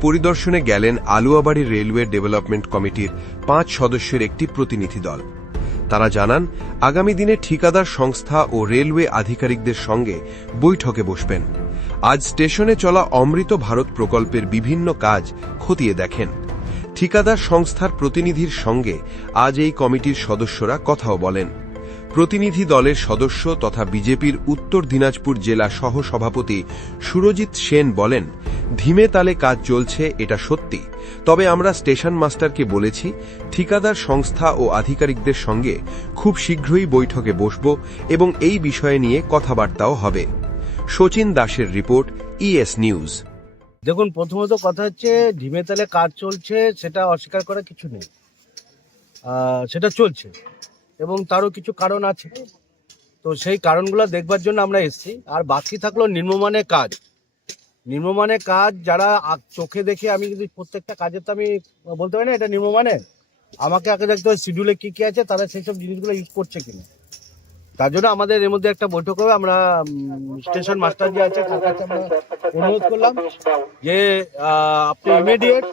পরিদর্শনে গেলেন Aluabari railway development কমিটির পাঁচ সদস্যের একটি প্রতিনিধি দল। তারা জানান, আগামী দিনে ঠিকাদার সংস্থা ও রেলওয়ে আধিকারিকদের সঙ্গে বৈঠকে বসবেন। আজ স্টেশনে চলা অমৃত ভারত প্রকল্পের বিভিন্ন কাজ খতিয়ে দেখেন। ঠিকাদার সংস্থার প্রতিনিধির সঙ্গে আজ এই কমিটির সদস্যরা কথাও বলেন। প্রতিনিধি দলের সদস্য তথা বিজেপির উত্তর দিনাজপুর জেলা সহ সভাপতি সুরজিৎ সেন বলেন, ধীমে তালে কাজ চলছে, এটা সত্যি। তবে আমরা স্টেশন মাস্টারকে বলেছি, ঠিকাদার সংস্থা ও আধিকারিকদের সঙ্গে খুব শীঘ্রই বৈঠকে বসব এবং এই বিষয়ে নিয়ে কথাবার্তাও হবে। শচীন দাসের রিপোর্ট, ইএস নিউজ। দেখুন, প্রথমত কথা হচ্ছে ঢিমে তালে কাজ চলছে, সেটা অস্বীকার করা কিছু নেই। সেটা চলছে। এবং তারও কিছু কারণ আছে। তো সেই কারণগুলো দেখবার জন্য আমরা এসেছি। আর বাকি থাকল নিম্নমানের কাজ। নিম্নমানের কাজ যারা চোখে দেখে আমি কিন্তু প্রত্যেকটা কাজের তো আমি বলতে পারি না এটা নিম্নমানের আমাকে আগে দেখতে হয় শিডিউলে কী কী আছে, তারা সেই সব জিনিসগুলো ইউজ করছে কিনা। তার জন্য আমাদের এর মধ্যে একটা বৈঠক হবে। আমরা স্টেশন মাস্টার যে আছে, তার কাছে আমরা অনুরোধ করলাম যে আপনি ইমিডিয়েট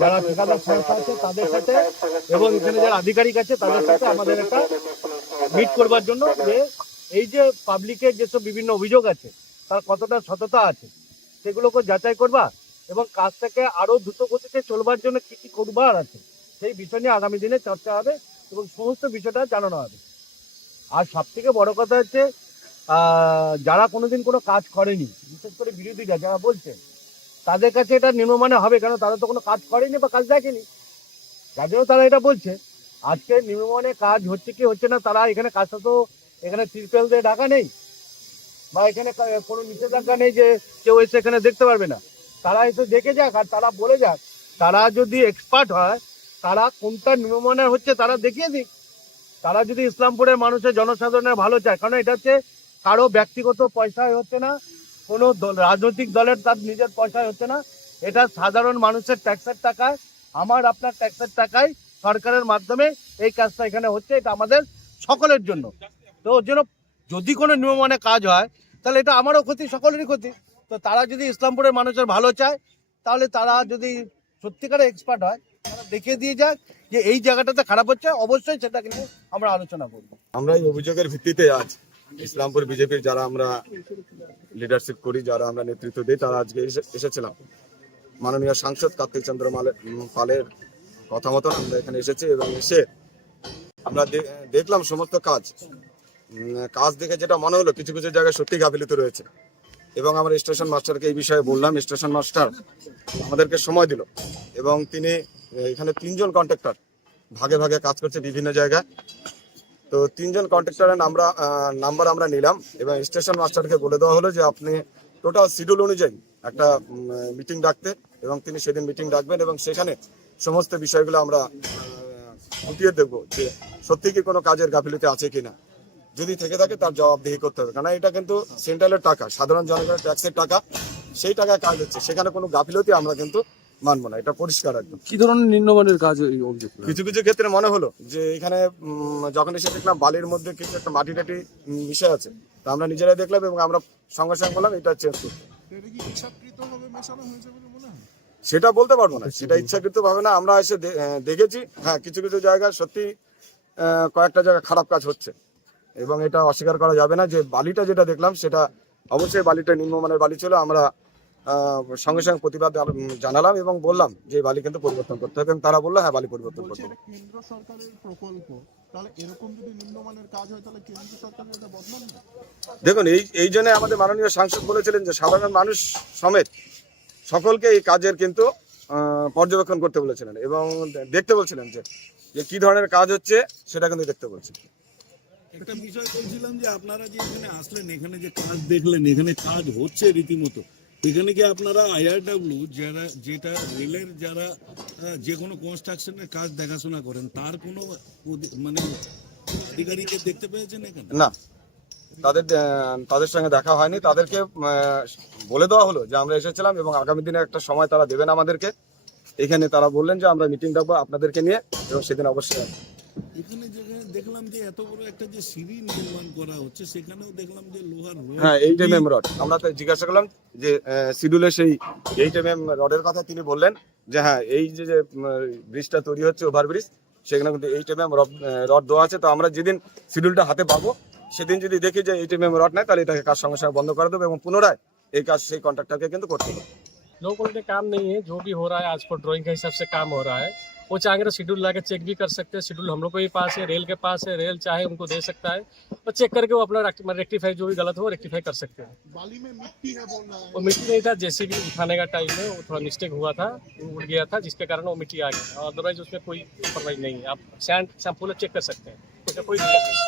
যারা ঠিকাদার সংস্থা আছে, তাদের সাথে এবং এখানে যারা আধিকারিক আছে, তাদের সাথে আমাদের একটা মিট করবার জন্য যে, এই যে পাবলিকের যেসব বিভিন্ন অভিযোগ আছে, তার কতটা সততা আছে, সেগুলোকে যাচাই করবা এবং কাজটাকে আরও দ্রুত গতিতে চলবার জন্য কি কি করবার আছে, সেই বিষয় নিয়ে আগামী দিনে চর্চা হবে এবং সমস্ত বিষয়টা জানানো হবে। আর সব থেকে বড় কথা হচ্ছে যারা কোনোদিন কোনো কাজ করেনি, বিশেষ করে বিরোধীরা যারা বলছে, তাদের কাছে এটা নিম্নমানে হবে, কেন তারা তো কোনো কাজ করেনি বা কাজ দেখেনি। জন্য তারা এটা বলছে, আজকে নিম্নমানে কাজ হচ্ছে কি হচ্ছে না, তারা এখানে কাজটা তো এখানে তিরপেল দিয়ে ঢাকা নেই, বা এখানে কোনো নিষেধাজ্ঞা নেই যে কেউ এসে এখানে দেখতে পারবে না। তারা এসে দেখে যাক আর তারা বলে যাক। তারা যদি এক্সপার্ট হয়, তারা কোনটা নিম্নমানের হচ্ছে তারা দেখিয়ে দিক। তারা যদি ইসলামপুরের মানুষের জনসাধারণের ভালো চায়, কারণ এটা হচ্ছে কারও ব্যক্তিগত পয়সায় হচ্ছে না, কোনো রাজনৈতিক দলের তার নিজের পয়সায় হচ্ছে না। এটা সাধারণ মানুষের ট্যাক্সের টাকায়, আমার, আপনার ট্যাক্সের টাকায় সরকারের মাধ্যমে এই কাজটা এখানে হচ্ছে, এটা আমাদের সকলের জন্য। তো ওর জন্য যদি কোনো নিয়মমানে কাজ হয়, তাহলে এটা আমারও ক্ষতি, সকলেরই ক্ষতি। তো তারা যদি ইসলামপুরের মানুষের ভালো চায়, তাহলে তারা যদি সত্যিকারের এক্সপার্ট হয় দেখিয়ে দিয়ে যাক যে এই জায়গাটাতে খারাপ হচ্ছে, অবশ্যই সেটাকে নিয়ে আমরা আলোচনা করব। আমরা এই অভিযোগের ভিত্তিতে আজ ইসলামপুর বিজেপির যারা আমরা লিডারশিপ করি, যারা আমরা নেতৃত্ব দিই, তারা আজকে এসে- এসেছিলাম। মাননীয় সাংসদ কার্তিক চন্দ্র পালের কথা মতন আমরা এখানে এসেছি এবং এসে আমরা দেখলাম সমস্ত কাজ। কাজ দেখে যেটা মনে হলো, কিছু কিছু জায়গায় সত্যি গাফিলিত রয়েছে। এবং আমরা স্টেশন মাস্টারকে এই বিষয়ে বললাম, স্টেশন মাস্টার আমাদেরকে সময় দিল এবং তিনি এখানে তিনজন কন্ট্রাক্টর ভাগে ভাগে কাজ করছে বিভিন্ন জায়গায়। তো তিনজন কন্ট্রাক্টরের আমরা নাম্বার আমরা নিলাম। এবং স্টেশন মাস্টারকে বলে দেওয়া হলো যে, আপনি টোটাল শিডিউল অনুযায়ী একটা মিটিং ডাকতে এবং তিনি সেদিন মিটিং ডাকবেন এবং সেখানে সমস্ত বিষয়গুলো আমরা খুঁটিয়ে দেখব যে সত্যি কি কোনো কাজের গাফিলতি আছে কিনা। যদি থেকে থাকে তার জবাবদিহি করতে হবে। কারণ এটা কিন্তু সেন্ট্রালের টাকা, সাধারণ জনগণের ট্যাক্সের টাকা, সেই টাকায় কাজ হচ্ছে। সেখানে কোনো গাফিলতি আমরা কিন্তু মানবো না এটা পরিষ্কার একদম। কি ধরনের নিম্নমানের কাজ এই অভিযোগ কিছু কিছু ক্ষেত্রে মনে হলো যে এখানে যখন এসে দেখলাম বালির মধ্যে কিছু একটা মাটি টাটি মিশে আছে তা আমরা নিজেরাই দেখলাম এবং আমরা সঙ্গে সঙ্গে বললাম এটা চেঞ্জ করতে মনে হয়? সেটা বলতে পারব না সেটা ইচ্ছাকৃত ভাবে না আমরা এসে দেখেছি হ্যাঁ কিছু কিছু জায়গায় সত্যি কয়েকটা জায়গায় খারাপ কাজ হচ্ছে এবং এটা অস্বীকার করা যাবে না যে বালিটা যেটা দেখলাম সেটা অবশ্যই বালিটা নিম্নমানের বালি ছিল আমরা সঙ্গে সঙ্গে প্রতিবাদ জানালাম এবং বললাম যে বালি কিন্তু পরিবর্তন করতে হবে। এবং তারা বলল হ্যাঁ বালি পরিবর্তন করতে হবে। কেন্দ্র সরকারের প্রকল্প। তাহলে এরকম যদি নিম্নমানের কাজ হয় তাহলে কেন্দ্র সরকারের এটা বদনাম দেখুন এই এই জন্য আমাদের মাননীয় সাংসদ বলেছিলেন যে সাধারণ মানুষ সমেত সকলকে এই কাজের কিন্তু পর্যবেক্ষণ করতে বলেছিলেন এবং দেখতে বলছিলেন যে যে কি ধরনের কাজ হচ্ছে সেটা কিন্তু দেখতে বলছেন। একটা বিষয় বলছিলাম যে আপনারা যে এখানে আসলেন এখানে যে কাজ দেখলেন এখানে কাজ হচ্ছে রীতিমতো। এখানে কি আপনারা আইআরডব্লিউ যারা যেটা রেলের যারা যে কোনো কনস্ট্রাকশনের কাজ দেখাশোনা করেন তার কোনো মানে আধিকারিকের দেখতে পেয়েছেন এখানে? না। তাদের তাদের সঙ্গে দেখা হয়নি। তাদেরকে বলে দেওয়া হলো যে আমরা এসেছিলাম এবং আগামী দিনে একটা সময় তারা দেবেন আমাদেরকে। এখানে তারা বললেন যে আমরা মিটিং ডাকবো আপনাদেরকে নিয়ে এবং সেদিন অবশ্যই এখানে যে এত বড় একটা যে সিঁড়ি নির্মাণ করা হচ্ছে সেখানেও দেখলাম যে লোহার রড হ্যাঁ এইট এম এম রড আমরা তো জিজ্ঞাসা করলাম যে শিডিউলে সেই এইট এম এম রডের কথা তিনি বললেন যে হ্যাঁ এই যে যে ব্রিজটা তৈরি হচ্ছে ওভারব্রিজ সেখানে কিন্তু এইট এম এম রড দেওয়া আছে তো আমরা যেদিন শিডিউলটা হাতে পাবো সেদিন যদি দেখি যে এইট এম এম রড নেয় তাহলে এটাকে কাজ সঙ্গে সঙ্গে বন্ধ করে দেবো এবং পুনরায় এই কাজ সেই কন্ট্রাক্টরকে কিন্তু করতে হবে लोकल के काम नहीं है जो भी हो रहा है आज पर ड्राइंग के हिसाब से काम हो रहा है वो चाहेंगे तो शेड्यूल ला चेक भी कर सकते हैं। शेड्यूल हम लोग के भी पास है रेल के पास है रेल चाहे उनको दे सकता है। और चेक करके वो अपना रेक्टिफाई जो भी गलत हो रेक्टिफाई कर सकते हैं। बाली में मिट्टी है बोल रहा है। वो मिट्टी नहीं था जैसे भी उठाने का टाइम है वो थोड़ा मिस्टेक हुआ था उड़ गया था जिसके कारण वो मिट्टी आ गई। अदरवाइज़ उसमें कोई परवाही नहीं है। आप सैंड सैंपल चेक कर सकते हैं। उसमें कोई दिक्कत नहीं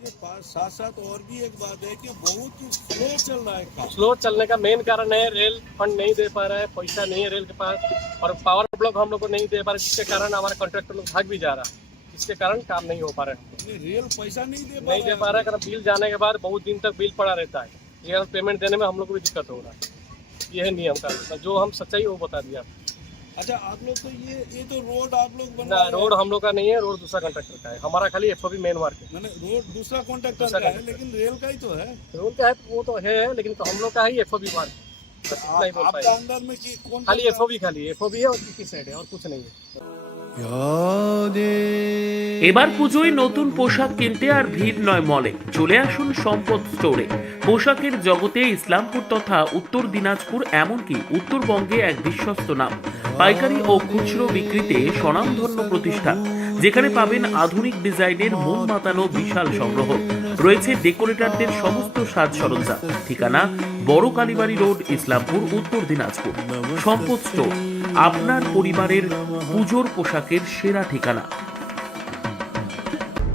इसके पास साथ साथ और भी एक बात है कि बहुत स्लो चल रहा है काम। स्लो चलने का मेन कारण है रेल फंड नहीं दे पा रहा है पैसा नहीं है रेल के पास और पावर ब्लॉक हम लोग को नहीं दे पा रहे जिसके कारण हमारा कॉन्ट्रैक्टर लोग भाग भी जा रहा है जिसके कारण काम नहीं हो पा रहा है। रेल पैसा नहीं दे पा नहीं दे रहा पा रहा है कारण बिल जाने के बाद बहुत दिन तक बिल पड़ा रहता है। ये पेमेंट देने में हम लोग को भी दिक्कत हो रहा है। ये है नियम का। जो हम सच्चाई वो बता दिया। अच्छा आप लोग तो ये ये तो रोड आप लोग बना रोड हम लोग का नहीं है रोड दूसरा कॉन्ट्रेक्टर का है। हमारा खाली एफओबी मेन मार्केट है मैंने रोड दूसरा कॉन्ट्रेक्टर का है लेकिन रेल का ही तो है। रोड का है वो तो है लेकिन तो हम लोग का ही एफ़ ओ बी इतना आपका अंदर में कौन खाली एफ़ खाली एफओबी है और की साइड है और कुछ नहीं है। এবার পুজোয় নতুন পোশাক কিনতে আর ভিড় নয় মলে। চলে আসুন সম্পদ স্টোরে পোশাকের জগতে ইসলামপুর তথা উত্তর দিনাজপুর এমনকি উত্তরবঙ্গে এক বিশ্বস্ত নাম। পাইকারি ও খুচরো বিক্রিতে স্বনামধন্য প্রতিষ্ঠান, যেখানে পাবেন আধুনিক ডিজাইনের মন মাতানো বিশাল সংগ্রহ। রয়েছে ডেকোরেটরদের সমস্ত সাজ সরঞ্জাম। ঠিকানা বড় কালীবাড়ি রোড, ইসলামপুর, উত্তর দিনাজপুর। সম্পদ স্টোর আপনার পরিবারের পুজোর পোশাকের সেরা ঠিকানা।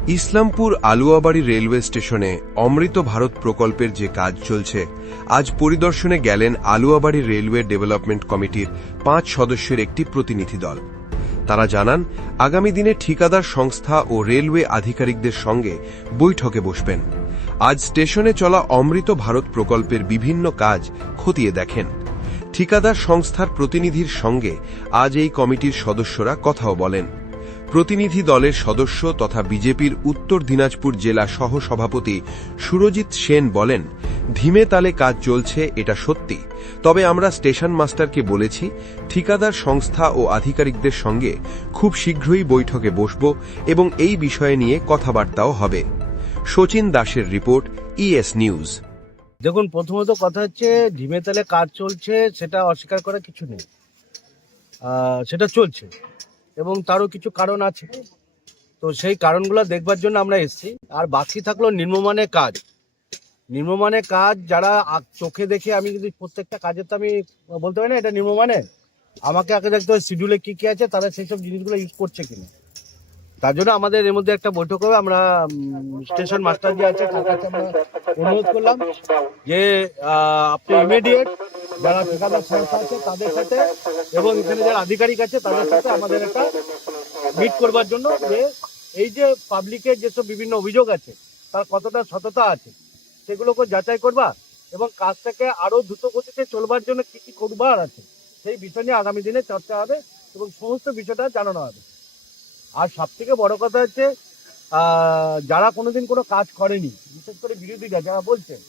ইসলামপুর আলুয়াবাড়ি রেলওয়ে স্টেশনে অমৃত ভারত প্রকল্পের যে কাজ চলছে, আজ পরিদর্শনে গেলেন আলুয়াবাড়ি রেলওয়ে ডেভেলপমেন্ট কমিটির পাঁচ সদস্যের একটি প্রতিনিধি দল। তারা জানান, আগামী দিনে ঠিকাদার সংস্থা ও রেলওয়ে আধিকারিকদের সঙ্গে বৈঠকে বসবেন। আজ স্টেশনে চলা অমৃত ভারত প্রকল্পের বিভিন্ন কাজ খতিয়ে দেখেন। ঠিকাদার সংস্থার প্রতিনিধির সঙ্গে আজ এই কমিটির সদস্যরা কথাও বলেন। প্রতিনিধি দলের সদস্য তথা বিজেপির উত্তর দিনাজপুর জেলা সহ সভাপতি সুরজিৎ সেন বলেন, ধীমে তালে কাজ চলছে, এটা সত্যি। তবে আমরা স্টেশন মাস্টারকে বলেছি, ঠিকাদার সংস্থা ও আধিকারিকদের সঙ্গে খুব শীঘ্রই বৈঠকে বসব এবং এই বিষয়ে নিয়ে কথাবার্তাও হবে। শচীন দাসের রিপোর্ট, ইএস নিউজ। দেখুন, প্রথমত কথা হচ্ছে, ঢিমে তালে কাজ চলছে, সেটা অস্বীকার করা কিছু নেই। সেটা চলছে। এবং তারও কিছু কারণ আছে। তো সেই কারণগুলো দেখবার জন্য আমরা এসেছি। আর বাকি থাকল নিম্নমানের কাজ। নিম্নমানের কাজ যারা চোখে দেখে আমি যদি প্রত্যেকটা কাজের তো আমি বলতে পারি না, এটা নিম্নমানের? আমাকে আগে দেখতে হবে শিডিউলে কী কী আছে, তারা সেই সব জিনিসগুলো ইউজ করছে কিনা। তার জন্য আমাদের এর মধ্যে একটা বৈঠক হবে। আমরা স্টেশন মাস্টার যে আছে, তার কাছে আমরা অনুরোধ করলাম যে আপনি ইমিডিয়েট যারা ঠিকাদার সংস্থা আছে, তাদের সাথে এবং এখানে যারা আধিকারিক আছে, তাদের সাথে আমাদের একটা মিট করবার জন্য যে, এই যে পাবলিকের যেসব বিভিন্ন অভিযোগ আছে, তার কতটা সততা আছে, সেগুলোকে যাচাই করবা এবং কাজটাকে আরও দ্রুত গতিতে চলবার জন্য কি কি করবার আছে, সেই বিষয় নিয়ে আগামী দিনে চর্চা হবে এবং সমস্ত বিষয়টা জানানো হবে। আর সব থেকে বড় কথা হচ্ছে যারা কোনোদিন কোনো কাজ করেনি, বিশেষ করে বিরোধীরা যারা বলছেন,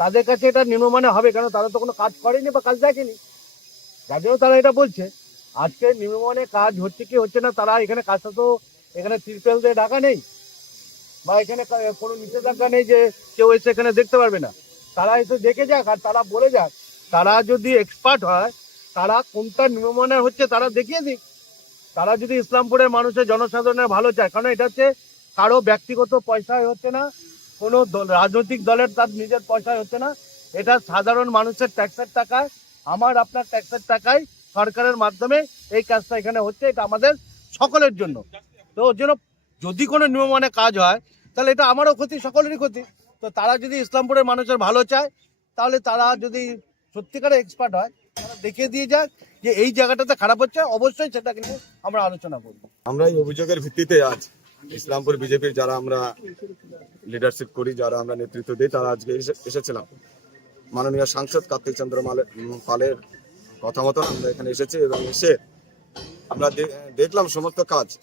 তাদের কাছে এটা নিম্নমানে হবে কেন? তারা তো কোনো কাজ করেনি বা কাজ দেখেনি। জন্য তারা এটা বলছে। আজকে নিম্নমানে কাজ হচ্ছে কি হচ্ছে না, তারা এখানে কাজটা তো এখানে ত্রিপেল দিয়ে ঢাকা নেই, বা এখানে কোনো নিষেধাজ্ঞা নেই যে কেউ এসে এখানে দেখতে পারবে না। তারা এসে দেখে যাক আর তারা বলে যাক। তারা যদি এক্সপার্ট হয়, তারা কোনটা নিম্নমানের হচ্ছে তারা দেখিয়ে দিক। তারা যদি ইসলামপুরের মানুষের জনসাধারণের ভালো চায়, কারণ এটা হচ্ছে কারও ব্যক্তিগত পয়সায় হচ্ছে না, কোনো রাজনৈতিক দলের তার নিজের পয়সায় হচ্ছে না। এটা সাধারণ মানুষের ট্যাক্সের টাকায়, আমার, আপনার ট্যাক্সের টাকায় সরকারের মাধ্যমে এই কাজটা এখানে হচ্ছে, এটা আমাদের সকলের জন্য। তো ওর জন্য যদি কোনো নিয়মমানে কাজ হয়, তাহলে এটা আমারও ক্ষতি, সকলেরই ক্ষতি। তো তারা যদি ইসলামপুরের মানুষের ভালো চায়, তাহলে তারা যদি সত্যিকারের এক্সপার্ট হয়, তারা দেখিয়ে দিয়ে যাক যে এই জায়গাটাতে খারাপ হচ্ছে, অবশ্যই সেটা কিন্তু আমরা আলোচনা করব। আমরা এই অভিযোগের ভিত্তিতে আজ ইসলামপুর বিজেপির যারা আমরা লিডারশিপ করি, যারা আমরা নেতৃত্ব দিই, তারা আজকে এসে- এসেছিলাম। মাননীয় সাংসদ কার্তিক চন্দ্র পালের কথা মতন আমরা এখানে এসেছি এবং এসে আমরা দেখলাম সমস্ত কাজ।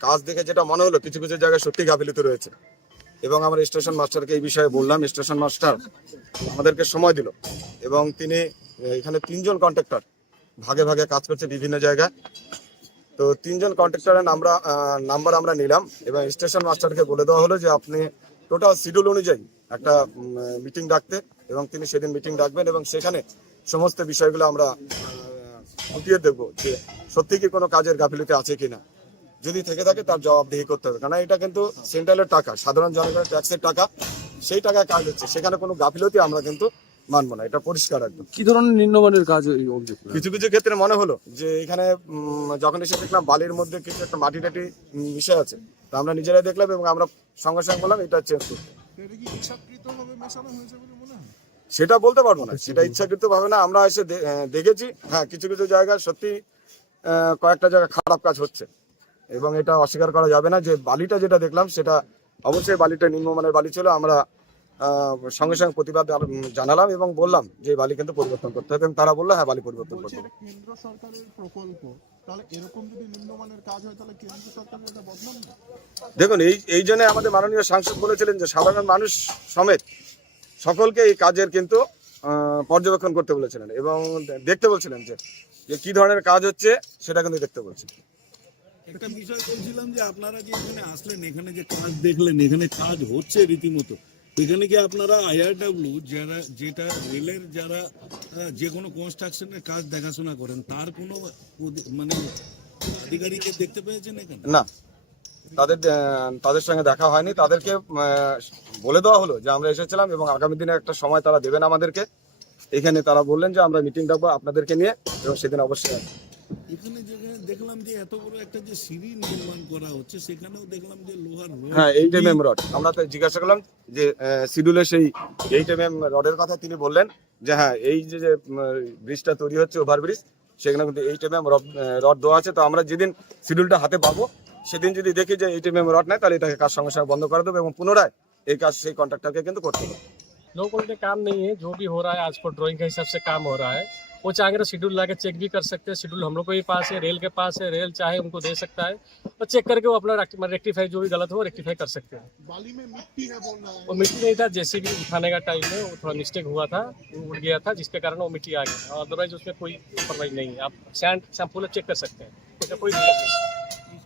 কাজ দেখে যেটা মনে হলো, কিছু কিছু জায়গায় সত্যি গাফিলিত রয়েছে। এবং আমরা স্টেশন মাস্টারকে এই বিষয়ে বললাম, স্টেশন মাস্টার আমাদেরকে সময় দিল এবং তিনি, এখানে তিনজন কন্ট্রাক্টর ভাগে ভাগে কাজ করছে বিভিন্ন জায়গায়। তো তিনজন কন্ট্রাক্টরের আমরা নাম্বার আমরা নিলাম এবং স্টেশন মাস্টারকে বলে দেওয়া হলো যে আপনি টোটাল শিডিউল অনুযায়ী একটা মিটিং ডাকতে এবং তিনি সেদিন মিটিং ডাকবেন এবং সেখানে সমস্ত বিষয়গুলো আমরা খুঁটিয়ে দেখব যে সত্যি কি কোনো কাজের গাফিলতি আছে কিনা। যদি থেকে থাকে তার জবাবদিহি করতে হবে। কারণ এটা কিন্তু সেন্ট্রালের টাকা, সাধারণ জনগণের ট্যাক্সের টাকা, সেই টাকায় কাজ হচ্ছে। সেখানে কোনো গাফিলতি আমরা কিন্তু মানবো না এটা পরিষ্কার একদম। কি ধরনের নিম্নমানের কাজ এই অভিযোগ কিছু কিছু ক্ষেত্রে মনে হলো যে এখানে যখন এসে দেখলাম বালির মধ্যে কিছু একটা মাটি টাটি মিশে আছে তা আমরা নিজেরাই দেখলাম এবং আমরা সঙ্গে সঙ্গে বললাম এটা চেঞ্জ করতে সেটা বলতে পারব না সেটা ইচ্ছাকৃত ভাবে না আমরা এসে দেখেছি। হ্যাঁ কিছু কিছু জায়গায় সত্যি কয়েকটা জায়গায় খারাপ কাজ হচ্ছে। এবং এটা অস্বীকার করা যাবে না যে বালিটা যেটা দেখলাম সেটা অবশ্যই বালিটা নিম্নমানের বালি ছিল আমরা সঙ্গে সঙ্গে প্রতিবাদ জানালাম এবং বললাম যে বালি কিন্তু পরিবর্তন করতে হবে। এবং তারা বলল হ্যাঁ বালি পরিবর্তন করতে হবে কেন্দ্র সরকারের প্রকল্প। তাহলে এরকম যদি নিম্নমানের কাজ হয় তাহলে কেন্দ্র সরকারের এটা বদনাম না? দেখুন এই এই জন্য আমাদের মাননীয় সাংসদ বলেছিলেন যে সাধারণ মানুষ সমেত সকলকে এই কাজের কিন্তু পর্যবেক্ষণ করতে বলেছিলেন এবং দেখতে বলছিলেন যে যে কি ধরনের কাজ হচ্ছে সেটা কিন্তু দেখতে বলছেন একটা বিষয় বলছিলাম যে আপনারা যে এখানে আসলেন এখানে যে কাজ দেখলেন এখানে কাজ হচ্ছে রীতিমতো। এখানে কি আপনারা আইআরডব্লিউ যারা যেটা রেলের যারা যে কোনো কনস্ট্রাকশনের কাজ দেখাশোনা করেন তার কোনো মানে আধিকারিককে দেখতে পেয়েছেন এখানে? না। তাদের তাদের সঙ্গে দেখা হয়নি। তাদেরকে বলে দেওয়া হলো যে আমরা এসেছিলাম এবং আগামী দিনে একটা সময় তারা দেবেন আমাদেরকে। এখানে তারা বললেন যে আমরা মিটিং ডাকবো আপনাদেরকে নিয়ে এবং সেদিন অবশ্যই এখানে এত বড় একটা যে সিঁড়ি নির্মাণ করা হচ্ছে সেখানেও দেখলাম যে লোহার রড হ্যাঁ এইট এম এম রড আমরা তো জিজ্ঞাসা করলাম যে শিডিউলে সেই এইট এম এম রডের কথা তিনি বললেন যে হ্যাঁ এই যে যে ব্রিজটা তৈরি হচ্ছে ওভারব্রিজ সেখানে কিন্তু এইট এম এম রড দেওয়া আছে তো আমরা যেদিন শিডিউলটা হাতে পাবো সেদিন যদি দেখি যে এইট এম এম রড নাই তাহলে এটাকে কাজ সঙ্গে সঙ্গে বন্ধ করে দেবো এবং পুনরায় এই কাজ সেই কন্ট্রাক্টরকে কিন্তু করতে হবে लोकल के काम नहीं है जो भी हो रहा है आज पर ड्राइंग के हिसाब से काम हो रहा है वो चाहेंगे तो शेड्यूल ला के चेक भी कर सकते हैं। शेड्यूल हम लोग के भी पास है रेल के पास है रेल चाहे उनको दे सकता है। और चेक करके वो अपना रेक्टिफाई जो भी गलत हो रेक्टिफाई कर सकते हैं। बाली में मिट्टी है बोल रहा है। वो मिट्टी नहीं था जैसे भी उठाने का टाइम है वो थोड़ा मिस्टेक हुआ था वो उड़ गया था जिसके कारण वो मिट्टी आ गई अदरवाइज़ उसमें कोई लापरवाही नहीं है। आप सैंड सैम्पूल चेक कर सकते हैं। उसमें कोई दिक्कत नहीं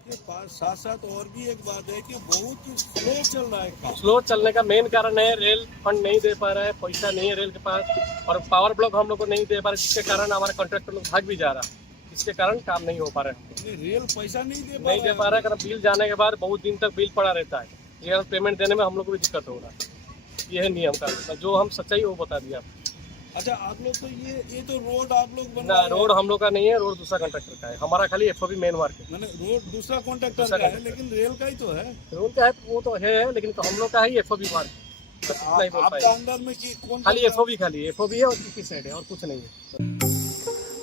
इसके पास साथ साथ और भी एक बात है कि बहुत स्लो चल रहा है काम। स्लो चलने का मेन कारण है रेल फंड नहीं दे पा रहा है पैसा नहीं है रेल के पास और पावर ब्लॉक हम लोग को नहीं दे पा रहे जिसके कारण हमारा कॉन्ट्रैक्टर लोग भाग भी जा रहा है। इसके कारण काम नहीं हो पा रहा है। रेल पैसा नहीं दे नहीं दे पा रहा है कारण बिल जाने के बाद बहुत दिन तक बिल पड़ा रहता है। ये पेमेंट देने में हम लोग को भी दिक्कत हो रहा है। ये है नियम का। जो हम सच्चाई वो बता दिया आपको। अच्छा आप लोग तो ये ये तो रोड आप लोग ना रोड हम लोग का नहीं है रोड दूसरा कॉन्ट्रेक्टर का है। हमारा खाली एफओबी मेन मार्केट मैंने रोड दूसरा कॉन्ट्रैक्टर का है लेकिन रेल का ही तो है। रोड का है वो तो है लेकिन हम लोग का ही एफ़ ओ बस इतना ही बोल आपका अंदर में कौन खाली एफ़ खाली एफ़ है और किसी साइड है और कुछ नहीं है।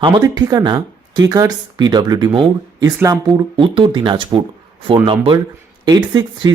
আমাদের ঠিকানা কেকার্স পিডব্লিউডি মোড় Islampur Uttar Dinajpur phone number eight six three